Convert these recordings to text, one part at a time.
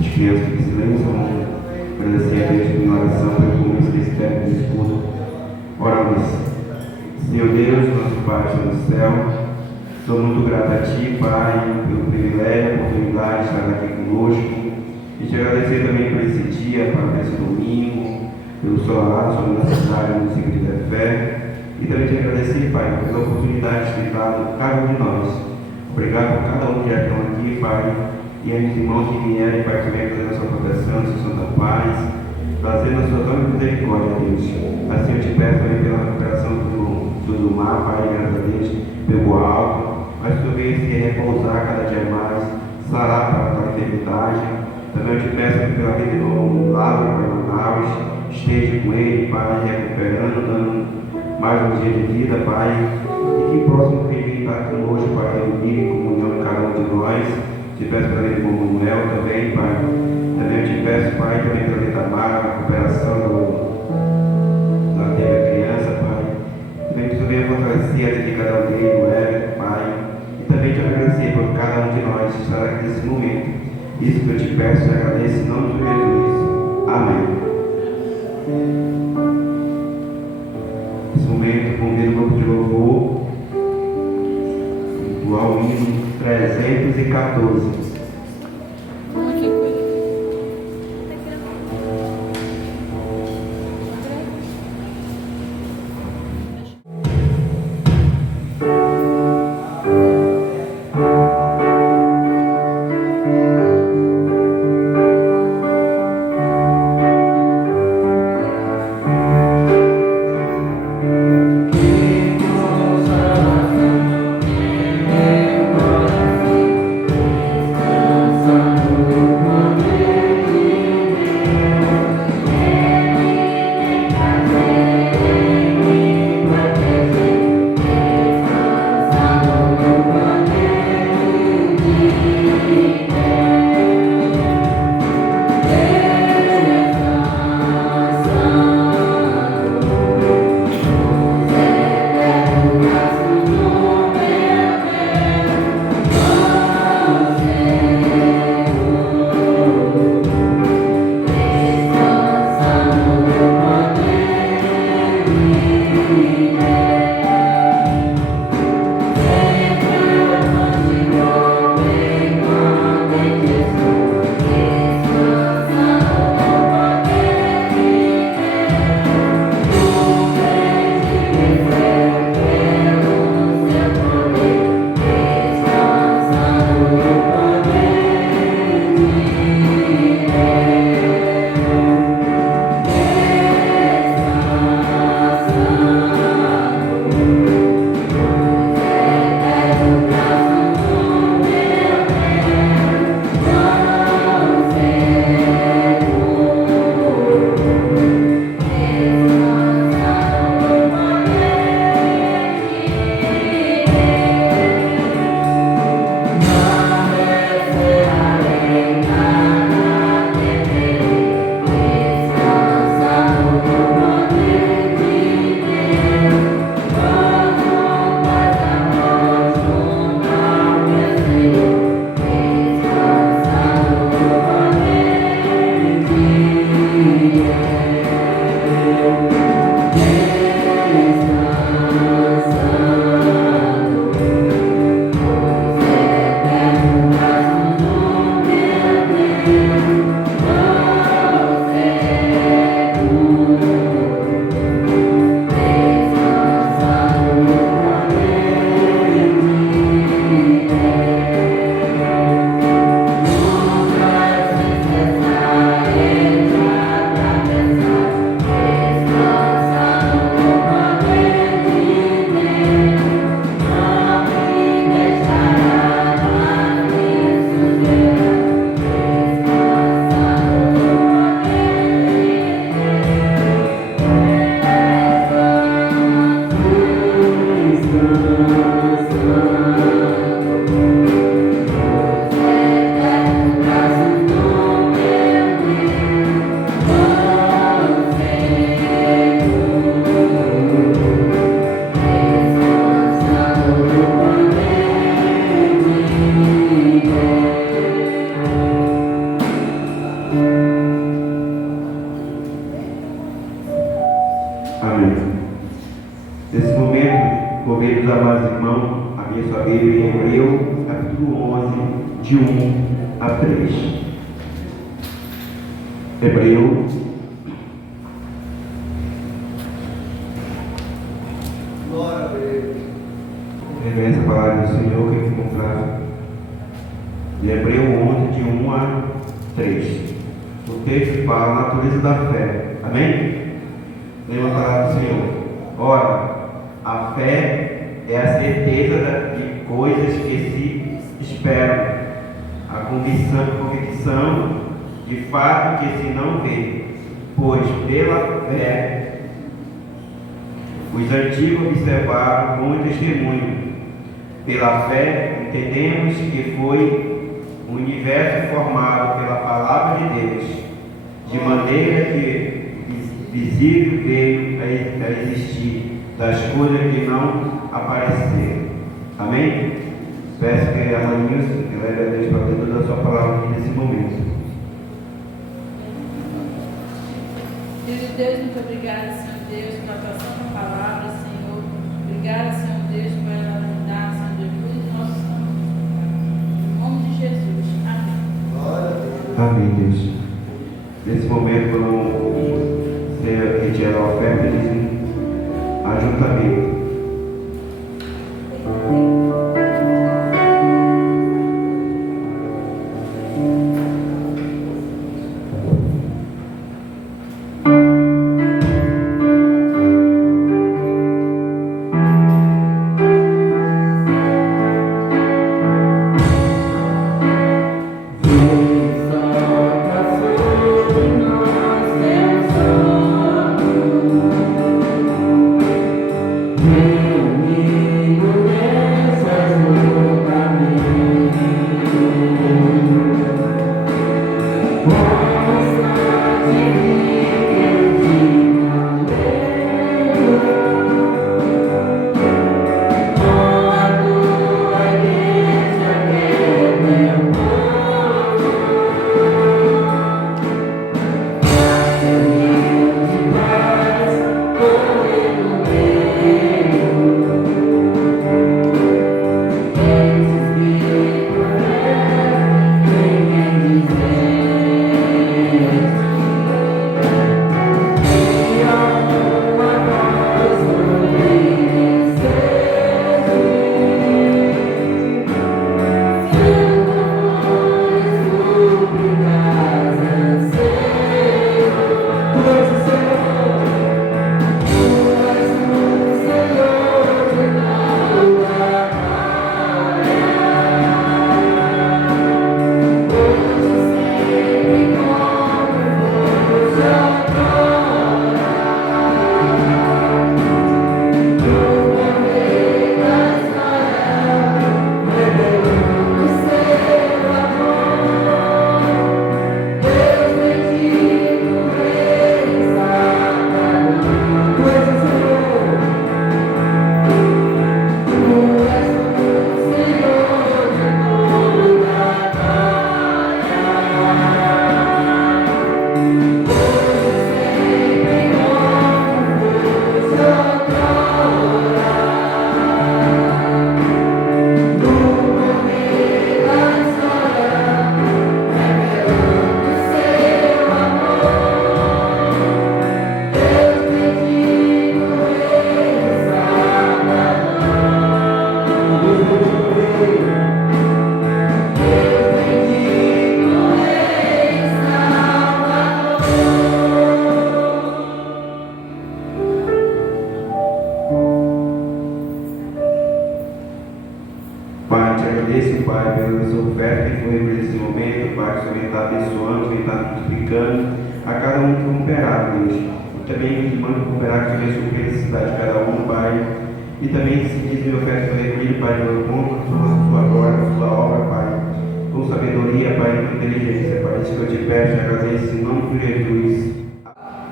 As crianças que se lembram vão agradecer a Deus em oração pelo começo desse tempo de estudo. Oramos. Senhor Deus, nosso Pai que está no céu, sou muito grato a Ti, Pai, pelo privilégio, a oportunidade de estar aqui conosco. E te agradecer também por esse dia, para esse domingo, pelo solar sobre a nossa cidade, no município de Fé. E também te agradecer, Pai, pela oportunidade de ter dado cada um de nós. Obrigado por cada um que já estão aqui, Pai, e aos irmãos que vieram, Pai, que vem fazer a sua proteção, a sua santa paz, trazendo a sua tão misericórdia, Deus. Assim eu te peço também pela recuperação do mar, Pai, graças a Deus, pelo alto, mas que tu venha se repousar cada dia mais, sarar para a tua enfermidade. Também eu te peço pela vida do Lázaro, Pai, Manaus, esteja com ele, Pai, recuperando, dando mais um dia de vida, Pai, e que próximo que ele está conosco, Pai, reunir em comunhão em cada um de nós. Te peço pela vida do Manuel também, Pai. Também eu te peço, Pai, também pela vida da Mara, a recuperação da criança, Pai. Também que tu venha fortalecer a vida de cada um deles, o Everton, Pai. E também te agradecer por cada um de nós estar aqui nesse momento. Isso que eu te peço e agradeço em nome de Jesus. Amém. Nesse momento, convido o grupo de louvor ao hino 314. Que meus amados irmãos, a minha sua Bíblia em Hebreus, capítulo 11, de 1 a 3. Hebreus. Glória a Deus. Reverência a palavra do Senhor que encontrar em Hebreus 11, de 1 a 3. O texto fala a natureza da fé. Amém? Lembra a palavra do Senhor. Ora, a fé é a certeza de coisas que se esperam, a convicção de fato que se não vê, pois pela fé os antigos observaram com testemunho. Pela fé entendemos que foi o universo formado pela palavra de Deus, de maneira que visível veio a existir das coisas que não apareceram. Amém? Peço que a mãe Nilce leve a Deus para dentro da sua palavra aqui nesse momento. Filho de Deus, muito obrigada, Senhor Deus, pela tua santa palavra, Senhor. Obrigada, Senhor Deus, por ela nos dar, Senhor Deus, luz do nosso santo. Em nome de Jesus. Amém. Amém, Deus. Nesse momento, vamos retirar a oferta de ajuntamento.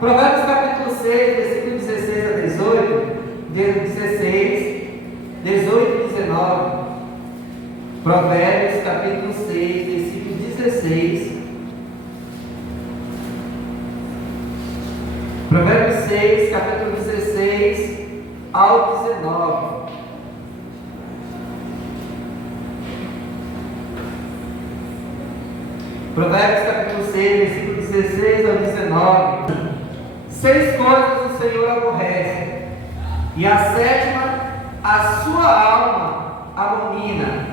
Provérbios capítulo 6, versículo 16 a 18, 18 e 19. Provérbios capítulo 6, versículo 16. Provérbios 6, capítulo 16 ao 19. Provérbios capítulo 6, versículo 16 ao 19. 6 coisas o Senhor aborrece, e a sétima a sua alma abomina: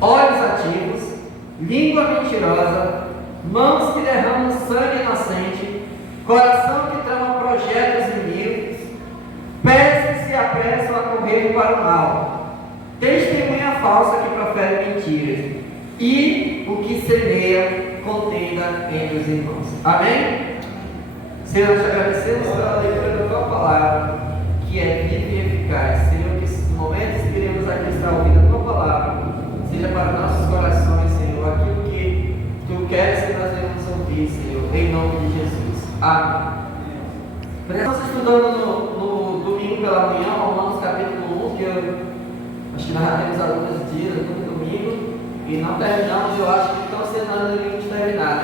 olhos ativos, língua mentirosa, mãos que derramam sangue inocente, coração que trama projetos inimigos, pés que se apressam a correr para o mal, testemunha falsa que profere mentiras, e o que semeia contenda entre os irmãos. Amém? Senhor, nós te agradecemos pela leitura da tua palavra, que é viva e eficaz. Senhor, que esses momentos que iremos aqui estar ouvindo a tua palavra seja para nossos corações, Senhor, aquilo que tu queres que nós venhamos ouvir, Senhor, em nome de Jesus. Amém. Estamos estudando no domingo pela manhã, Romanos capítulo 1, que eu acho que nós já temos alguns dias, no domingo, e não terminamos, eu acho que estão sendo no domingo de terminar.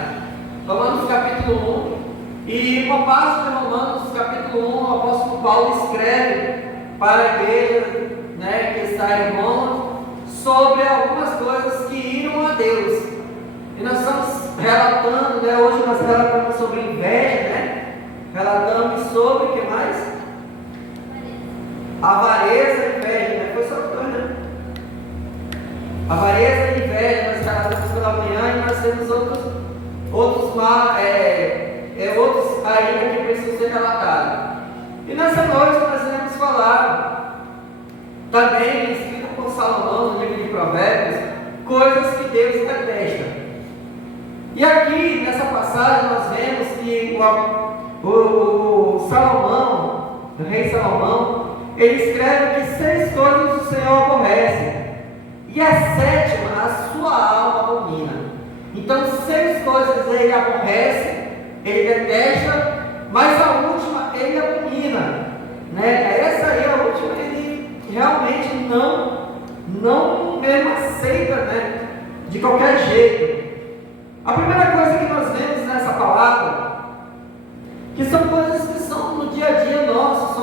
Romanos capítulo 1. E uma parte de Romanos, capítulo 1, o apóstolo Paulo escreve para a igreja, que está em Roma, sobre algumas coisas que iram a Deus. E nós estamos relatando, hoje nós relatamos sobre inveja, relatamos sobre o que mais? Avareza e inveja, foi só dois, Avareza e inveja, nós relatamos pela manhã, e nós temos outros ainda que precisam ser relatados. E nessa noite nós iremos falar também, escrito por Salomão no livro de Provérbios, coisas que Deus detesta. E aqui nessa passagem nós vemos que o Salomão, o rei Salomão, ele escreve que 6 coisas o Senhor aborrece, e a sétima a sua alma abomina. Então 6 coisas ele aborrece, ele detesta, mas a última ele abomina, Essa aí, a última, ele realmente não mesmo aceita, de qualquer jeito. A primeira coisa que nós vemos nessa palavra, que são coisas que são no dia a dia nosso,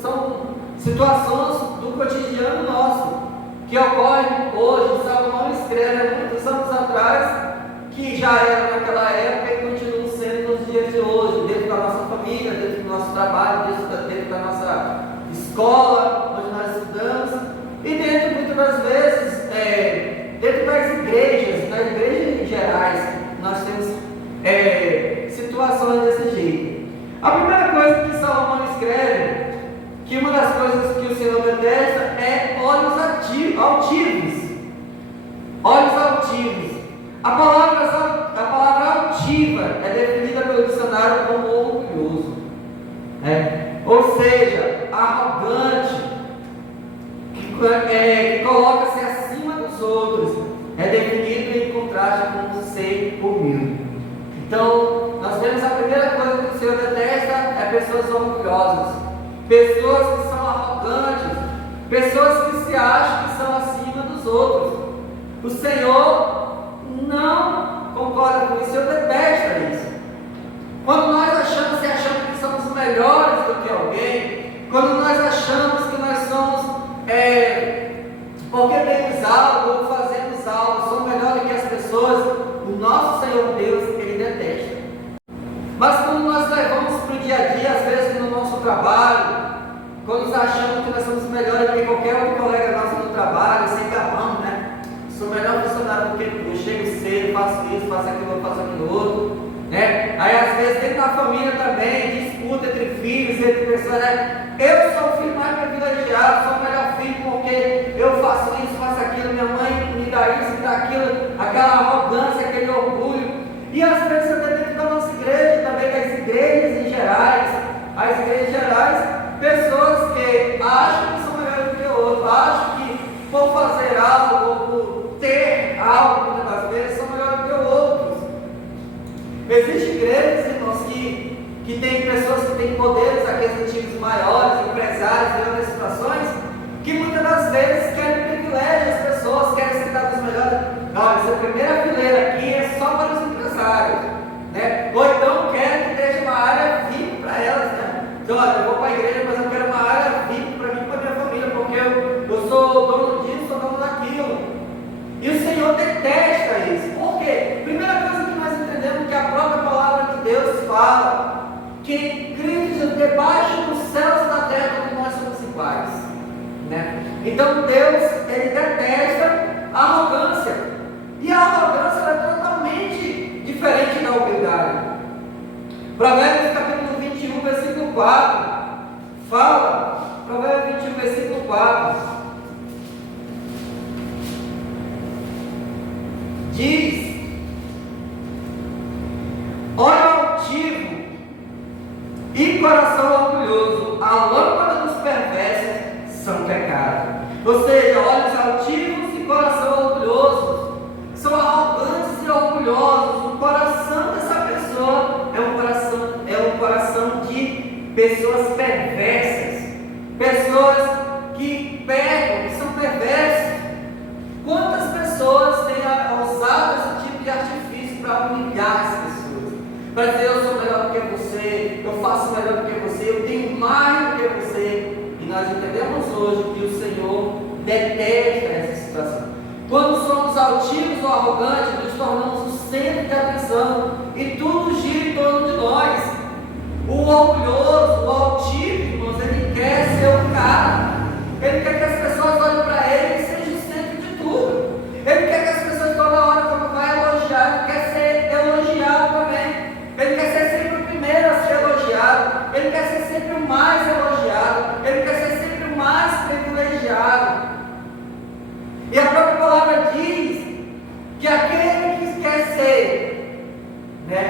são situações do cotidiano nosso, que ocorrem hoje. Salomão escreve há muitos anos atrás, que já era naquela época e continuam sendo nos dias de hoje, dentro da nossa família, dentro do nosso trabalho, dentro da nossa escola, onde nós estudamos, e dentro, muitas das vezes, dentro das igrejas, nas igrejas gerais, nós temos situações desse jeito. A primeira coisa que Salomão escreve, que uma das coisas que o Senhor detesta é olhos altivos. Olhos altivos. A palavra altiva é definida pelo dicionário como orgulhoso, ou seja, arrogante, que coloca-se acima dos outros, é definido em contraste com o ser humilde. Então, nós vemos a primeira coisa que o Senhor detesta é pessoas orgulhosas, pessoas que são arrogantes, pessoas que se acham que são acima dos outros. O Senhor não concorda com isso, eu detesto isso. Quando nós achamos que somos melhores do que alguém, quando nós achamos que nós somos, porque temos algo ou fazemos algo, somos melhores do que as pessoas, o nosso Senhor Deus, Ele detesta. Mas quando nós levamos para o dia a dia, às vezes no nosso trabalho, quando nós achamos que nós somos melhores do que qualquer outro colega nosso no trabalho, sem gabão, sou melhor funcionário do que tu, chego cedo, faço isso, faço aquilo outro, Aí às vezes dentro da família também, disputa entre filhos, entre pessoas, Eu sou o filho mais privilegiado, sou o melhor filho porque eu faço isso, faço aquilo, minha mãe me dá isso, me dá aquilo, aquela arrogância, aquele orgulho. E às vezes até dentro da nossa igreja, também das igrejas em gerais, as igrejas gerais, pessoas que acham que são melhores do que o outro, acham que por fazer algo, ou por ter algo, muitas das vezes, são melhores do que outros. Existem igrejas, irmãos, que tem pessoas que têm poderes aquisitivos maiores, empresários, em outras situações, que muitas das vezes querem privilégio, as pessoas querem sentar nos melhores. Não, essa primeira fileira aqui é só para os empresários, Ou então querem que esteja uma área VIP para elas, Então, olha, eu vou para a igreja, mas eu quero uma área VIP para mim e para a minha família, porque eu sou dono disso, sou dono daquilo. E o Senhor detesta isso. Por quê? que em Cristo, debaixo dos céus e da terra, todos nós somos iguais, né? Então Deus, Ele detesta a arrogância, e a arrogância é totalmente diferente da humildade. Provérbios capítulo 21, versículo 4 fala, Provérbios 21, versículo 4 diz: olho altivo e coração orgulhoso, a lâmpada dos perversos são pecado. Ou seja, olhos altivos e coração orgulhoso são arrogantes e orgulhosos. O coração dessa pessoa é um coração de pessoas perversas, pessoas que pecam, que são perversas. Quantas pessoas têm usado esse tipo de artifício para humilhar as pessoas, para dizer: eu sou melhor do que você, eu faço melhor do que você, eu tenho mais do que você. E nós entendemos hoje que o Senhor detesta essa situação. Quando somos altivos ou arrogantes, nos tornamos o centro de atenção e tudo gira em torno de nós. O orgulhoso, o altivo, irmãos, ele quer ser o cara, ele quer que as pessoas olhem para ele e seja o centro de tudo. Ele quer que as pessoas toda hora, quando vai elogiar, ele quer ser elogiado também. Ele quer ser sempre o primeiro a ser elogiado, ele quer ser sempre o mais elogiado, ele quer ser sempre o mais privilegiado. E a própria palavra diz que aquele que quer ser, né,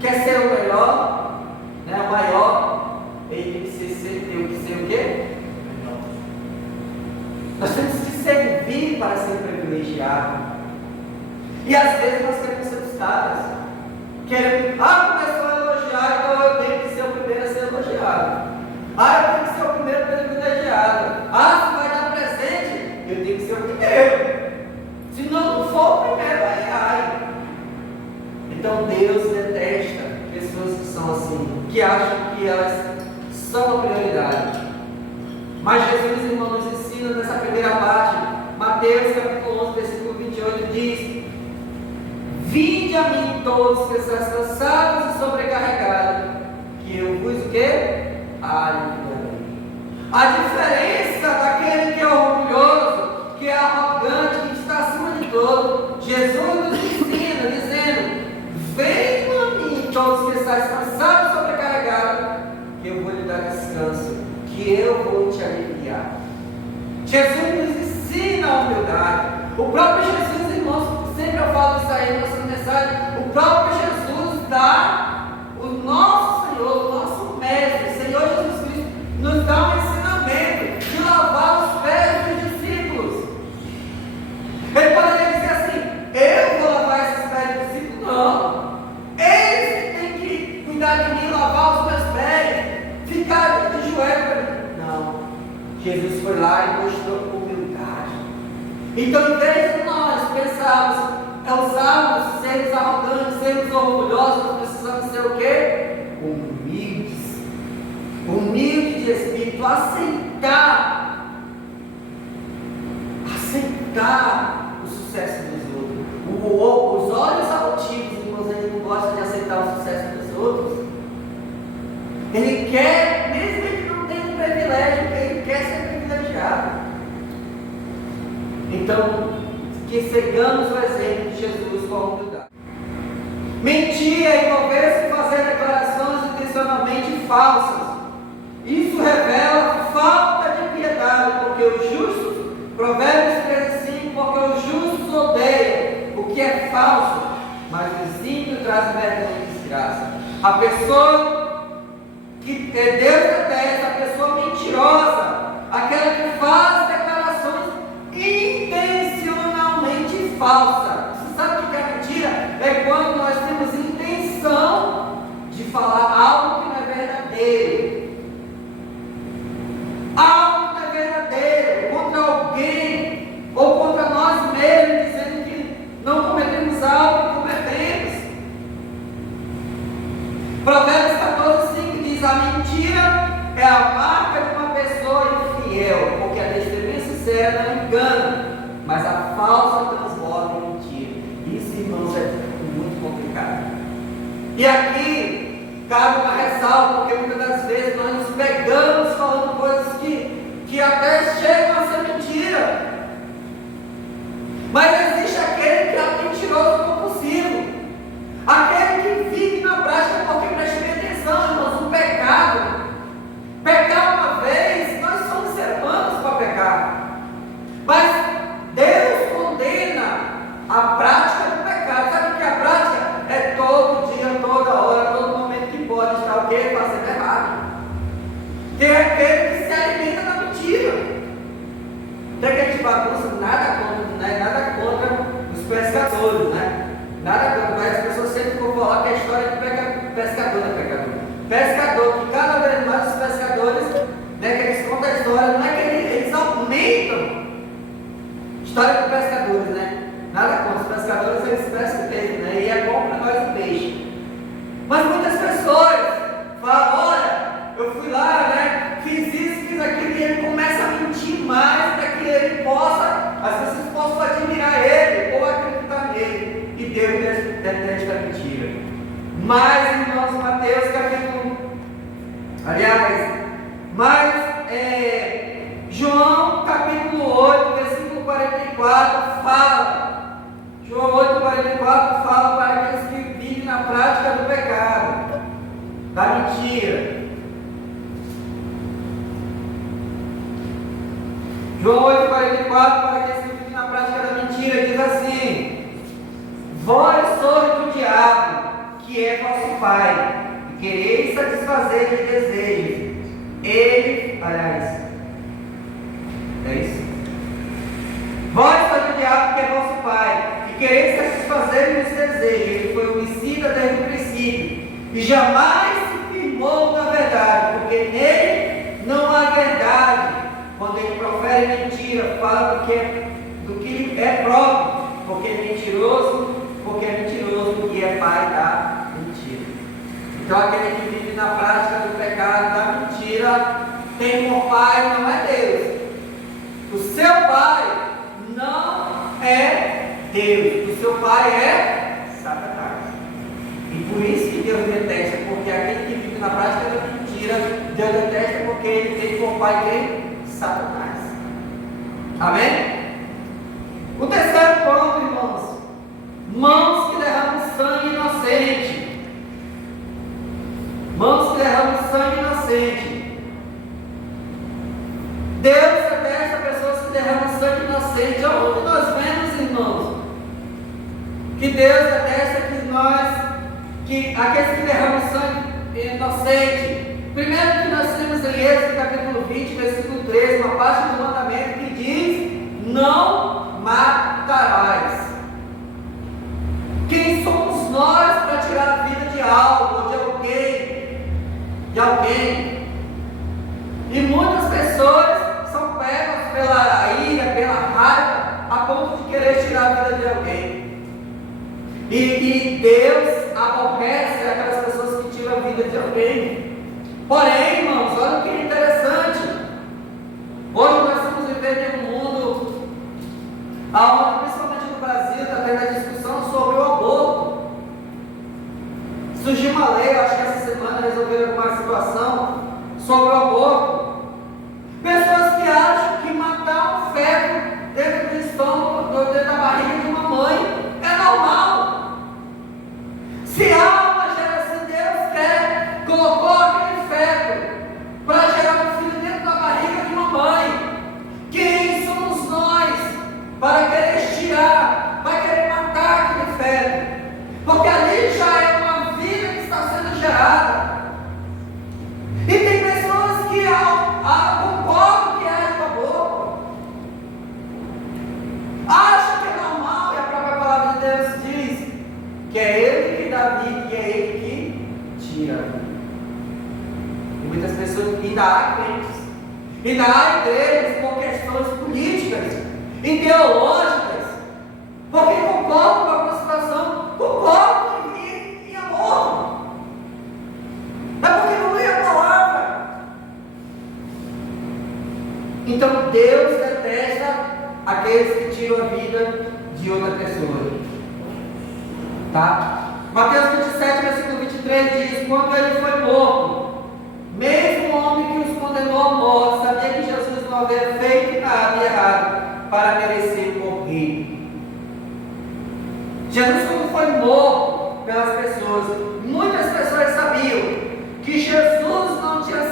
quer ser o melhor, né, o maior, ele tem que ser o quê? Nós temos que servir para ser privilegiado. E às vezes nós queremos ser os caras. Começou a elogiar, então eu tenho que ser o primeiro a ser elogiado. Eu tenho que ser o primeiro privilegiado. Se vai dar presente, eu tenho que ser o primeiro. Se não for o primeiro, ai. Então Deus detesta pessoas que são assim, que acham que elas são a prioridade. Mas Jesus, irmão, nos ensina nessa primeira parte. Mateus capítulo 11, versículo 28 diz: vinde a mim todos que estáis cansados e sobrecarregados, que eu vos o quê? Aliviarei. A diferença daquele que é orgulhoso, que é arrogante, que está acima de todo, Jesus nos ensina dizendo: venham a mim todos que estáis cansados e sobrecarregados, que eu vou lhe dar descanso, que eu vou te aliviar. Jesus nos ensina a humildade. O próprio Jesus, irmãos, sempre eu falo isso aí nessa mensagem, o próprio Jesus dá, o nosso Senhor, o nosso Mestre, o Senhor Jesus Cristo, nos dá um ensinamento de lavar os pés dos discípulos. Ele poderia dizer assim: eu vou lavar esses pés dos discípulos? Não. Eles que têm que cuidar de mim, lavar os meus pés, ficar de joelho para mim. Não. Jesus foi lá e mostrou humildade. Então, em vez de nós pensarmos, usarmos, sermos arrogantes, sermos orgulhosos, nós precisamos ser o quê? Humildes. Humildes de espírito, aceitar o sucesso dos outros. Os olhos altivos, irmãos, ele não gosta de aceitar o sucesso dos outros. Ele quer, mesmo ele não tendo privilégio, ele quer ser privilegiado. Então, que sigamos o exemplo de Jesus com a humildade. Mentir é envolver-se em fazer declarações intencionalmente falsas. Isso revela falta de piedade, porque os justos, Provérbios 13:5, porque os justos odeiam o que é falso, mas os ímpios trazem vergonha e desgraça. A pessoa que Deus detesta, a pessoa mentirosa, aquela que faz declarações intencionalmente falsas. Você sabe o que é mentira? É quando nós temos intenção de falar algo que não é verdadeiro. Algo que não é verdadeiro contra alguém ou contra nós mesmos, dizendo que não cometemos algo que cometemos. Provérbios 14:5 diz: a mentira é a marca de uma pessoa infiel, porque a testemunha sincera não engana, mas a falsa transborda em mentira. Isso, irmãos, é muito complicado. E aqui, cabe uma ressalva, porque muitas das vezes nós nos pegamos falando coisas que até chegam a ser mentira. Mas existe aquele que é mentiroso compulsivo, aquele que vive na prática, porque preste bem atenção, irmãos, o pecado. Pecar uma vez, nós somos seres humanos para pecar. Mas Deus condena a prática do pecado. Sabe o que é a prática? É todo dia, toda hora, todo momento que pode estar o quê? Fazendo errado. Que é aquele que se alimenta da mentira. Tem que a gente bagunça, nada contra, né? Nada contra os pescadores, né? Nada contra, mas as pessoas sempre vão falar que a história de pescador é pecador. Pescador, que cada vez mais os pescadores, né, que eles contam a história, não é que eles aumentam a história de pescadores, né? Nada contra, os pescadores eles pescam peixe, né? E é bom para nós o peixe. Mas muitas pessoas falam, olha, eu fui lá, né? Fiz isso, fiz aquilo, e ele começa a mentir mais para que ele possa, as pessoas possam admirar ele ou acreditar nele. E Deus detesta a mentira. Mas, irmãos, Mateus capítulo, João capítulo 8, versículo 44 fala, João 8, 44 fala para aqueles que vivem na prática do pecado, da mentira. João 8, 44 para aqueles que vivem na prática da mentira, diz assim: vós sois do diabo, que é vosso pai, e quereis satisfazer-lhe desejos. Ele, aliás, é isso. Vós sois do diabo, que é vosso pai, e quereis satisfazer-lhe os desejos. Ele foi homicida desde o princípio, e jamais se firmou na verdade, porque nele não há verdade. Quando ele profere mentira, fala do que é próprio, porque é mentiroso e é pai da mentira. Então aquele que vive na prática do pecado, da mentira, tem por pai, não é Deus. O seu pai não é Deus, o seu pai é Satanás. E por isso que Deus detesta, porque aquele que vive na prática da mentira, Deus detesta porque ele tem por pai quem? Satanás. Amém? O terceiro ponto, irmãos: mãos que derramam sangue inocente. Mãos que derramam sangue inocente. Deus detesta pessoas que derramam sangue inocente. Onde nós vemos, irmãos, que Deus detesta que aqueles que derramam sangue inocente. Primeiro que nós temos em Êxodo capítulo 20, versículo 13, uma parte do mandamento que diz: não matarás. Quem somos nós para tirar a vida de algo, de alguém? E muitas pessoas são pegas pela ira, pela raiva, a ponto de querer tirar a vida de alguém. E Deus aborrece aquelas pessoas que tiram a vida de alguém. Porém, irmãos, olha o que é interessante. Hoje nós estamos vivendo em um mundo onde, principalmente no Brasil, está tendo a discussão sobre o aborto. Surgiu uma lei, eu acho que essa semana resolveram uma situação sobre o aborto. Pessoas que acham que matar um feto dentro do estômago, dentro da barriga de uma mãe, é normal. Se há uma geração, Deus colocou aquele feto para gerar um filho dentro da barriga de uma mãe. Quem somos nós para querer estirar, para querer matar aquele feto? Porque ali já é uma vida que está sendo gerada. E tem pessoas que concordam que é o aborto, acham que é normal, e a própria palavra de Deus diz que é Ele que dá vida e é Ele que tira a vida. E muitas pessoas, ainda há crentes, ainda há igrejas por questões políticas, ideológicas, porque concordam com a situação, concordam em amor. É porque não lê a palavra. Então Deus detesta aqueles que tiram a vida de outra pessoa. Tá? Mateus 27, versículo 23 diz: quando ele foi morto, mesmo o homem que os condenou à morte sabia que Jesus não havia feito nada de errado para merecer morrer. Jesus, quando foi morto pelas pessoas, muitas pessoas sabiam que Jesus não tinha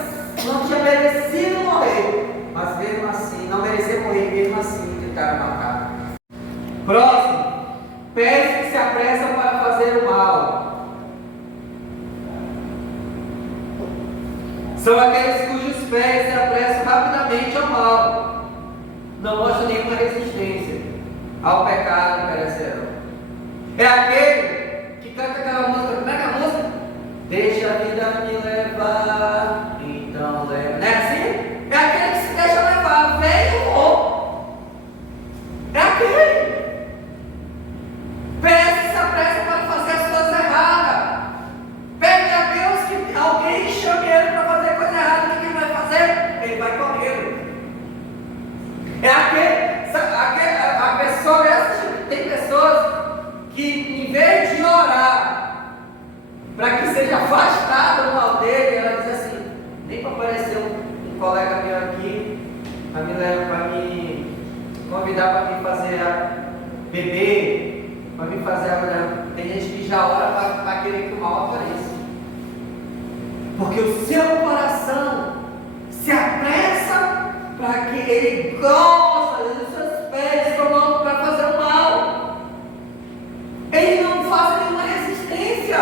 merecido morrer, mas mesmo assim, não merecia morrer, mesmo assim tentaram matar. Próximo, pés que se apressam para fazer o mal. São aqueles cujos pés se apressam rapidamente ao mal, não mostram nenhuma resistência ao pecado e perecerão. É aquele que canta aquela música, como é que é a música? Deixa a vida me levar, então leva. Não é assim? É aquele que se deixa levar, vem e vou. É aquele. Pés que se apressam para fazer as coisas erradas. Pede a Deus que alguém chame ele para fazer coisa errada. O que ele vai fazer? Ele vai correr. É a pessoa, tem pessoas que, em vez de orar para que seja afastada do mal dele, ela diz assim: nem para aparecer um colega meu aqui para me convidar para me fazer beber, para me fazer a. Tem gente que já ora para querer que o mal apareça, porque o seu coração se apressa para que ele gosta dos seus pés para fazer o mal. Ele não faz nenhuma resistência.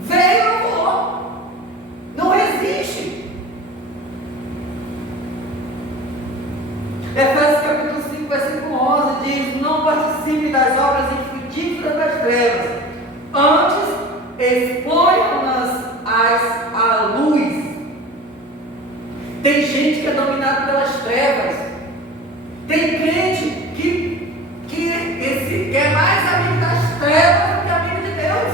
Veio, amor. Não resiste. Efésios capítulo 5, versículo 11 diz: não participe das obras infrutíferas das trevas, antes exponham-nas à luz. Tem gente que é dominada pelas trevas. Tem crente que é mais amigo das trevas do que amigo de Deus.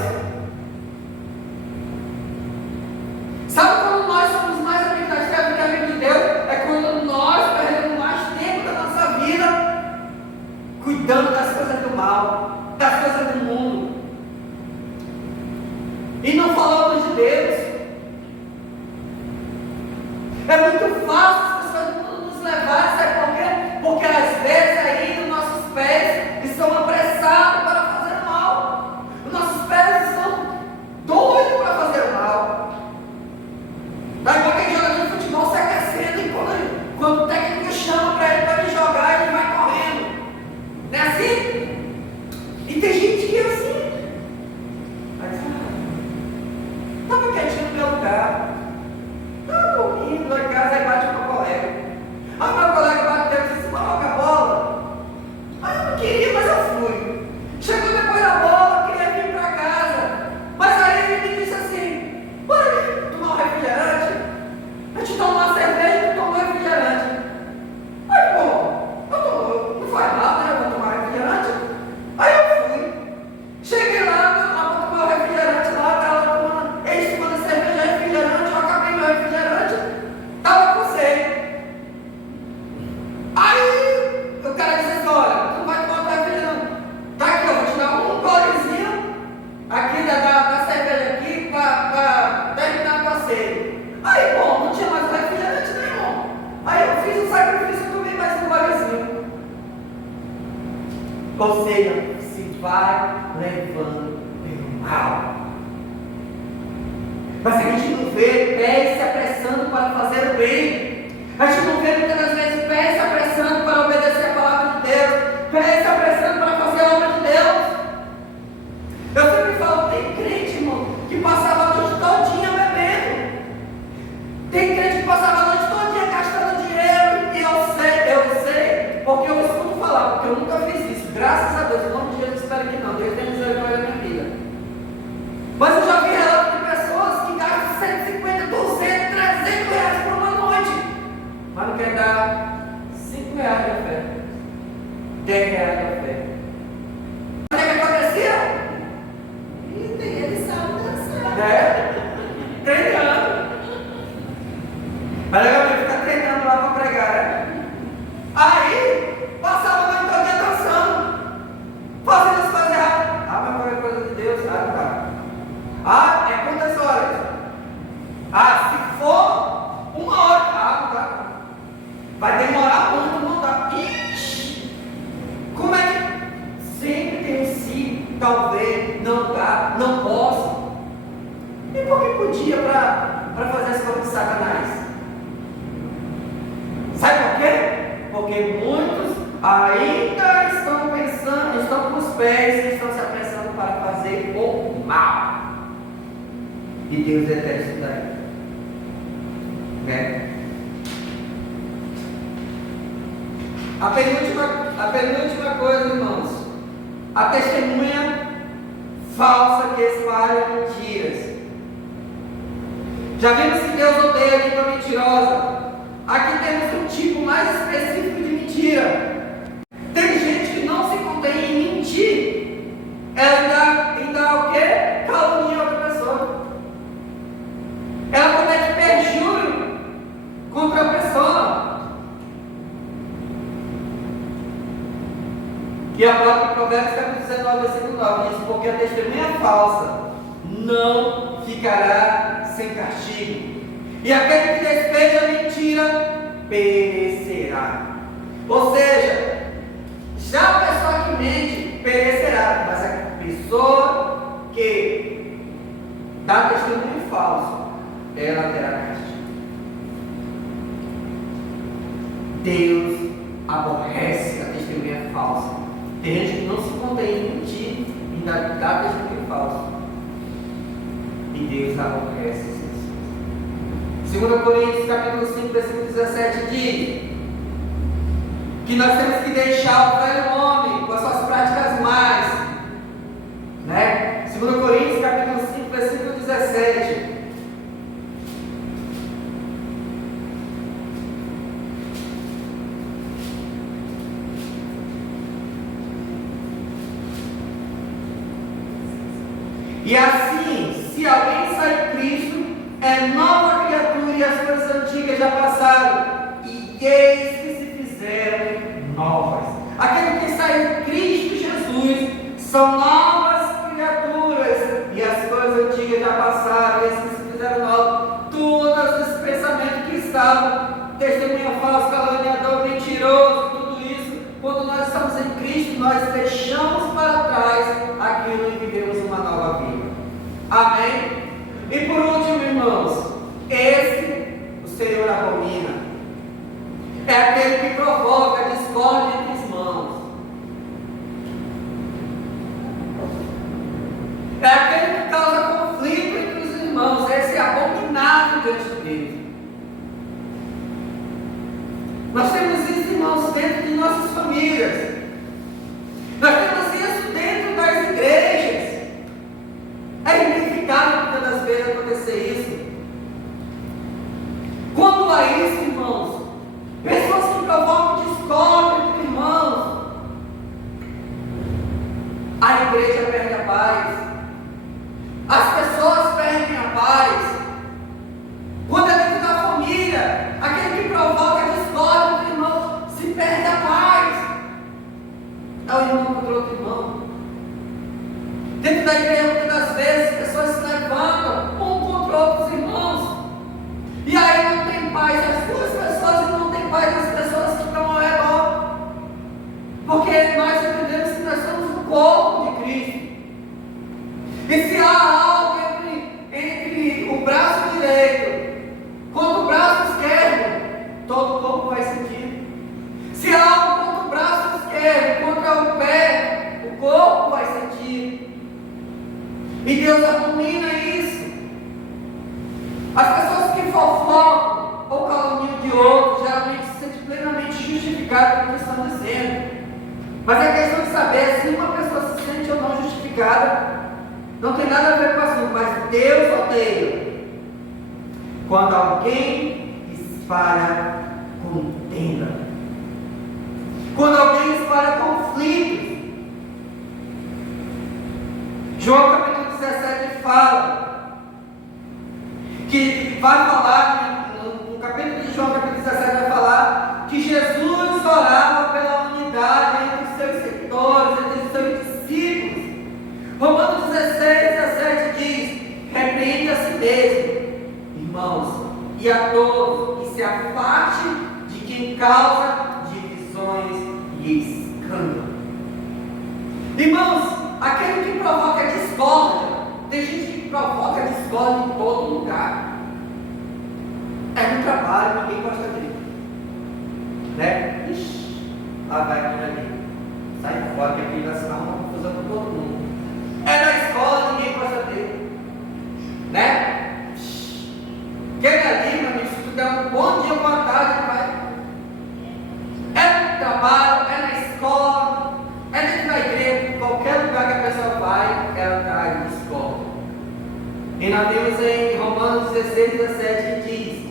Sabe quando nós somos mais amigos das trevas do que amigos de Deus? É quando nós perdemos mais tempo da nossa vida cuidando das coisas do mal, das coisas do mundo, e não falamos de Deus. É muito fácil as pessoas nos levarem, sabe por quê? Porque às vezes aí os nossos pés estão apressados para fazer o mal. Os nossos pés estão doidos para fazer o mal. Daí igual quem joga de futebol se aquecendo, e quando o técnico chama para ele jogar, ele vai correndo. Não é assim? E tem gente que é assim. Vai dizer: estava quietinho no meu lugar. Estava dormindo lá em casa, aí bate o meu colega. Aí meu colega bateu e disse: coloca a bola. Aí eu não queria, mas eu fui. Chegou depois da bola, queria vir para casa. Mas aí ele me disse assim: bora ali tomar um refrigerante? A gente tomou uma cerveja e tomou refrigerante. Aí, pô, não faz mal, né? Eu vou tomar refrigerante. Aí eu fui. Cheguei lá para tomar o refrigerante lá, tava tomando, eles tomando cerveja e refrigerante, eu acabei meu refrigerante, tava com sede. Aí o cara disse assim: olha, tu não vai tomar o refrigerante. Tá aqui, eu vou te dar um golezinho aqui da cerveja aqui para terminar com a sede. Aí, bom, não tinha mais refrigerante nenhum. Aí eu fiz um sacrifício e tomei mais um golezinho. Ou seja, se vai levando pelo mal. Mas a gente não vê pés se apressando para fazer o bem. A gente não vê muitas das vezes pés se apressando para obedecer a palavra de Deus, pés se apressando para fazer a obra de Deus. Eu sempre falo: tem crente, irmão, que passava a noite todinha bebendo. Tem crente que passava a noite todinha gastando dinheiro. E eu sei, porque eu escuto falar, porque eu nunca fiz isso. Graças a Deus, em nome de Jesus, espero que não. Deus tem misericórdia da minha vida. Mas eu já vi relatos de pessoas que gastam 150, 200, 300 reais por uma noite, mas não quer dar 5 reais de oferta. fazer, não dá, não posso. E por que podia para fazer as coisas de Satanás? Sabe por quê? Porque muitos ainda estão pensando, estão com os pés e estão se apressando para fazer o mal. E Deus detesta isso daí. Né? A penúltima coisa, irmãos, a testemunha falsa que espalha mentiras. Já vimos que Deus odeia a língua mentirosa. Aqui temos um tipo mais específico de mentira. Tem gente que não se contém em mentir. Ela ainda o quê? Calunia outra pessoa. Ela comete perjúrio contra a pessoa. E a própria Provérbios capítulo 19, versículo 9 diz: porque a testemunha falsa não ficará sem castigo, e aquele que despeja a mentira perecerá. Ou seja, já a pessoa que mente perecerá, mas a pessoa que dá testemunho falso, ela terá castigo. Deus aborrece a testemunha falsa. Tem gente que não se contém em mentir e dá testemunho falso. E Deus aborrece isso. 2 Coríntios capítulo 5, versículo 17 diz que nós temos que deixar o velho homem com as suas práticas más. Né? 2 Coríntios capítulo 5, versículo 17. E assim, se alguém sai de Cristo, é nova criatura e as coisas antigas já passaram, e eis que se fizeram novas. Aquele que sai de Cristo Jesus são novas criaturas, e as coisas antigas já passaram, e eis que se fizeram novas. Todos esses pensamentos que estavam, testemunha falsa, caluniador, mentiroso, tudo isso, quando nós estamos em Cristo, nós deixamos para trás aquilo e vivemos uma nova vida. Amém? E por último, irmãos, esse o Senhor abomina. É aquele que provoca discórdia entre os irmãos. É aquele que causa conflito entre os irmãos. Esse é abominável diante de Deus. Nós temos isso, irmãos, dentro de nossas famílias. Nós temos isso dentro das igrejas. É inevitável muitas das vezes acontecer isso. Quando há isso, irmãos, pessoas que provocam discórdia entre irmãos, a igreja perde a paz, as pessoas perdem a paz. Quando é dentro da família, aquele que provoca discórdia entre irmãos se perde a paz. É o irmão contra o outro irmão. Dentro da igreja, muitas das vezes, pessoas se levantam um contra outros irmãos. E aí não tem paz as duas pessoas e não tem paz as pessoas que estão ao redor. Porque nós entendemos que nós somos o corpo de Cristo. E se há algo entre o braço direito contra o braço esquerdo, todo o corpo vai sentir. Se há algo contra o braço esquerdo, contra o pé, o corpo vai sentir. E Deus abomina isso. As pessoas que fofocam ou caluniam de outros, geralmente se sentem plenamente justificadas no que estão dizendo. Mas é questão de saber se uma pessoa se sente ou não justificada. Não tem nada a ver com o assunto, mas Deus odeia quando alguém espalha contenda, quando alguém espalha conflitos. João capítulo 17 fala que vai falar, no capítulo de João capítulo 17 vai falar que Jesus orava pela unidade entre os seus seguidores, entre os seus discípulos. Romanos 16:17 diz: repreende a si mesmo, irmãos, e a todos, e se afaste de quem causa divisões e escândalo. Irmãos, aquele que provoca trabalho ninguém gosta dele. Né? Ixi, lá vai aquilo ali. Sai fora que aquilo vai se dar uma confusão com todo mundo. É na escola, ninguém gosta dele. Né? Quem ali, meu amigo, se tu der um bom dia, boa tarde, vai. É no trabalho, é na escola, é dentro da igreja, qualquer lugar que a pessoa vai, ela está de escola. E nós temos em Romanos 16, 17 que diz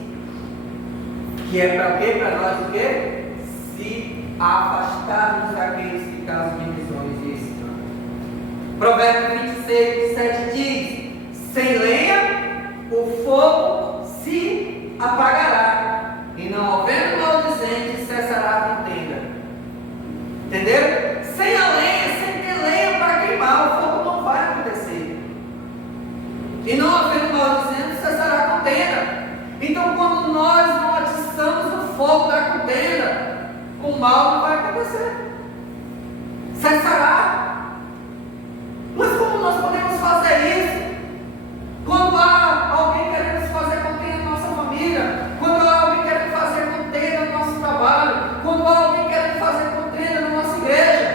que é para quê? Para nós o quê? Se afastarmos daqueles que causam divisões e escândalos. Provérbios 26, 17 diz: sem lenha o fogo se apagará, e não havendo maldizente cessará a contenda. Entenderam? Sem a lenha, sem ter lenha para queimar, o fogo não vai acontecer. E não havendo maldizente cessará a contenda. Então, quando nós não atiçamos o fogo da contenda, o mal não vai acontecer. Cessará. Mas como nós podemos fazer isso? Quando há alguém querendo fazer contenda na nossa família, quando há alguém querendo fazer contenda no nosso trabalho, quando há alguém querendo fazer contenda na nossa igreja,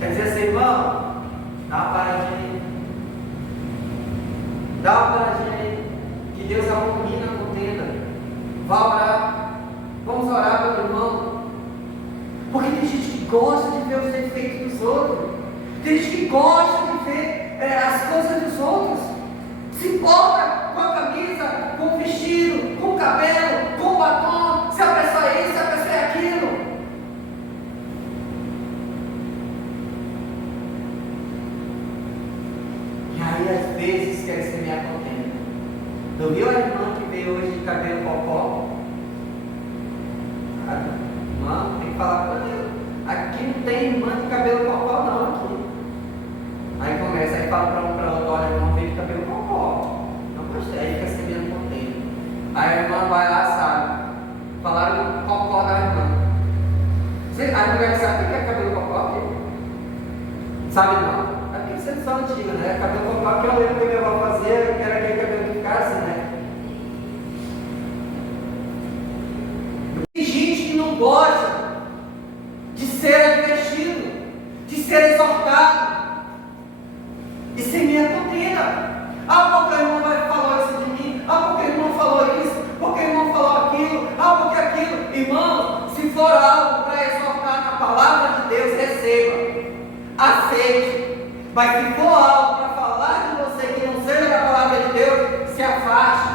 quer dizer assim, irmão, dá uma paradinha aí. Dá uma paradinha aí, que Deus abomina a contenda. Vá orar. Vamos orar pelo irmão. Porque tem gente que gosta de ver os defeitos dos outros. Tem gente que gosta de ver as coisas dos outros. Se importa com a camisa, com o vestido, com o cabelo, com o batom, se a pessoa é isso, se a pessoa é aquilo. E aí às vezes quer semear contenda. Não viu a irmã que veio hoje de cabelo popó? Irmã, tem que falar com Deus. Aqui não tem irmã de cabelo popó não aqui. Aí começa, aí fala para um para outro: olha, irmã veio de cabelo popó. Não gostei, aí fica semeando contenda. Aí a irmã vai lá, sabe? Falaram o popó da irmã. A mulher sabe o que é cabelo popó aqui? Sabe não? Aqui vocês são antigos, né? Cabelo popó que eu lembro que meu avô fazia, que era aquele cabelo que ficasse, né? Tem gente que não gosta de ser advertido, de ser exortado, e semeia contenda. Ah, porque o irmão falou isso de mim. Ah, porque o irmão falou isso. Porque o irmão falou aquilo. Ah, porque aquilo. Irmão, se for algo para exortar na palavra de Deus, receba, aceite. Mas se for algo para falar de você que não seja da palavra de Deus, se afaste.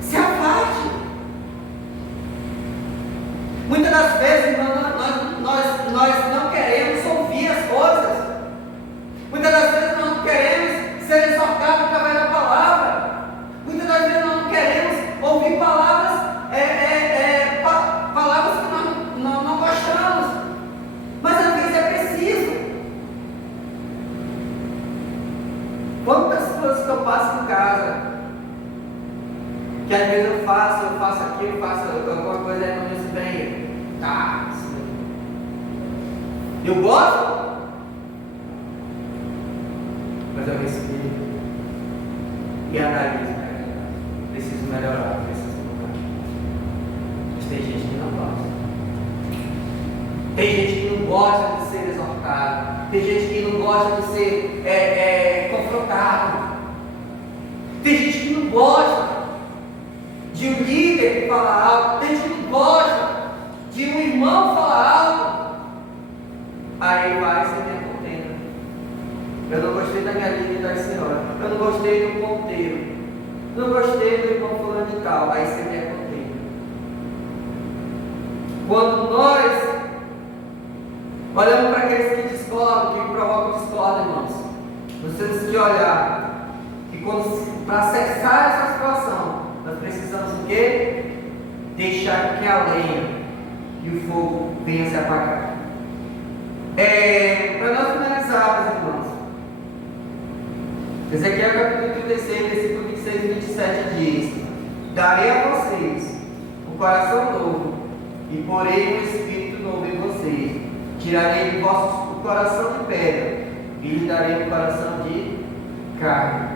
Se afaste. Muitas das vezes, irmão, nós não queremos ouvir as coisas. Muitas das vezes nós não queremos ser exortados através da palavra. Muitas das vezes nós não queremos ouvir palavras, palavras que nós não gostamos. Mas às vezes é preciso. Quantas coisas que eu passo em casa, que às vezes eu faço aquilo, faço alguma coisa e não me bem. Tá, eu gosto, mas eu respiro e analiso. Preciso melhorar, preciso mudar. Mas tem gente que não gosta. Tem gente que não gosta de ser exortado. Tem gente que não gosta de ser confrontado. Tem gente que não gosta de um líder que fala algo. Tem gente que não gosta de um irmão falar algo. Aí vai ser minha contenda. Eu não gostei da minha líder da senhora. Eu não gostei do ponteiro. Eu não gostei do irmão fulano e tal. Aí ser minha contenda. Quando nós olhamos para aqueles que discordam, que provocam discórdia, irmãos, nós temos que olhar que para cessar essa situação, nós precisamos o quê? Deixar que a lenha e o fogo venha se apagar. Para nós finalizarmos, irmãos, Ezequiel capítulo 36, versículo 26 e 27 diz: darei a vocês um coração novo e porei um espírito novo em vocês. Tirarei de vossos o coração de pedra e lhe darei um coração de carne.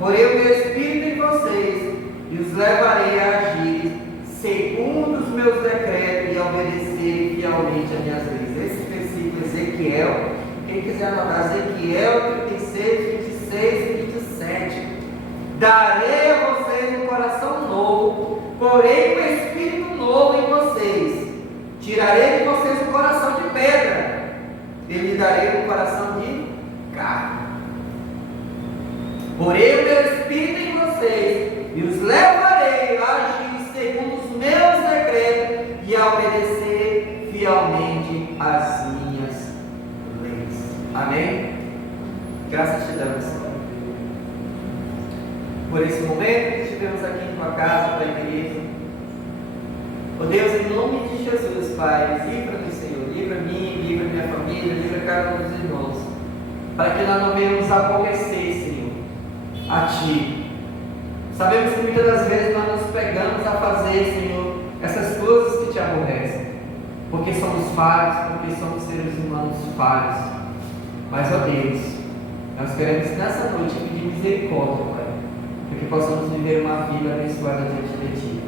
porém o meu Espírito em vocês, e os levarei a agir segundo os meus decretos e a obedecer fielmente as minhas leis. Esse versículo, Ezequiel, quem quiser anotar, Ezequiel 36, 26 e 27. Darei a vocês um coração novo, porém um espírito novo em vocês. Tirarei de vocês um coração de pedra, e lhe darei um coração de carne. Porém o meu espírito em vocês, e os levarei a agir segundo os meus decretos e a obedecer fielmente as minhas leis. Amém? Graças te damos, Senhor, por esse momento que estivemos aqui em tua casa, tua igreja. Oh Deus, em nome de Jesus, Pai, livra-nos, Senhor, livra-me, livra minha família, livra cada um dos irmãos, para que nós não venhamos aborrecer, Senhor, a Ti. Sabemos que muitas das vezes nós nos pegamos a fazer, Senhor, essas coisas que Te aborrecem, porque somos falhos, porque somos seres humanos falhos. Mas, ó Deus, nós queremos nessa noite pedir misericórdia, Pai, para que possamos viver uma vida abençoada diante de Ti,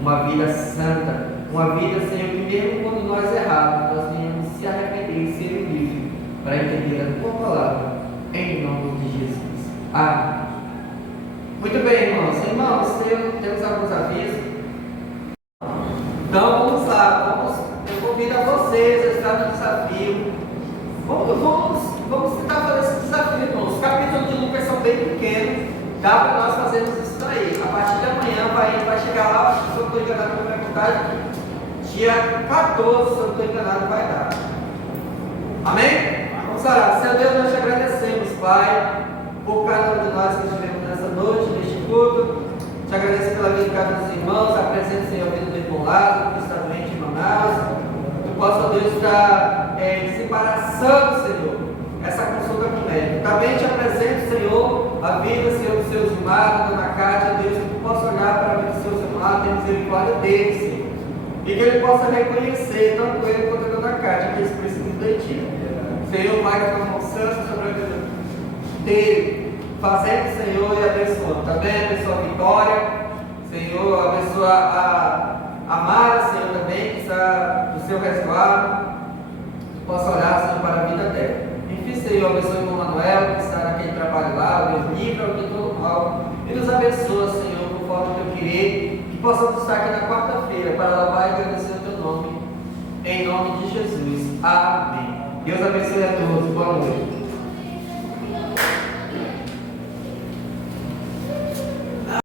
uma vida santa, uma vida, Senhor, que mesmo quando nós errarmos, nós venhamos se arrepender e ser livres para entender a Tua palavra, em nome de Jesus. Amém. Muito bem, irmãos. Irmãos, temos alguns avisos. Então vamos lá, eu convido a vocês a estar no desafio. Vamos tentar fazer esse desafio, irmãos. Os capítulos de Lucas são bem pequenos, dá para nós fazermos isso daí. A partir de amanhã vai chegar lá, acho que se eu estou enganado com a minha contagem, dia 14, se eu estou enganado, vai dar. Amém? Vamos orar. Senhor Deus, nós te agradecemos, Pai, por cada um de nós que estivemos nessa noite, neste culto. Te agradeço pela vida de cada um dos irmãos, a presença, Senhor, vida do irmão Lázaro, que está doente em Manaus. Que possa, Deus, estar desembaraçando, Senhor, essa consulta com o médico. Também te apresento, Senhor, a vida, Senhor, dos seus irmãos, da dona Cátia, Deus, que tu possa olhar para a vida dos seus irmãos, ter misericórdia deles, Senhor. E que ele possa reconhecer, tanto ele quanto a dona Cátia, que eles precisam de Ti. Senhor, vai com a mão santa sobre a vida dele, fazendo, Senhor, e abençoando. Também abençoa a Vitória, Senhor, abençoa a Mara, Senhor, também, que está no seu resguardo. Possa olhar, Senhor, para a vida dela. Enfim, Senhor, abençoa o irmão Manuel, que está naquele trabalho lá, Deus livra de todo mal. E nos abençoa, Senhor, conforme o Teu querer, que possamos estar aqui na quarta-feira para louvar e agradecer o Teu nome. Em nome de Jesus. Amém. Deus abençoe a todos. Boa noite.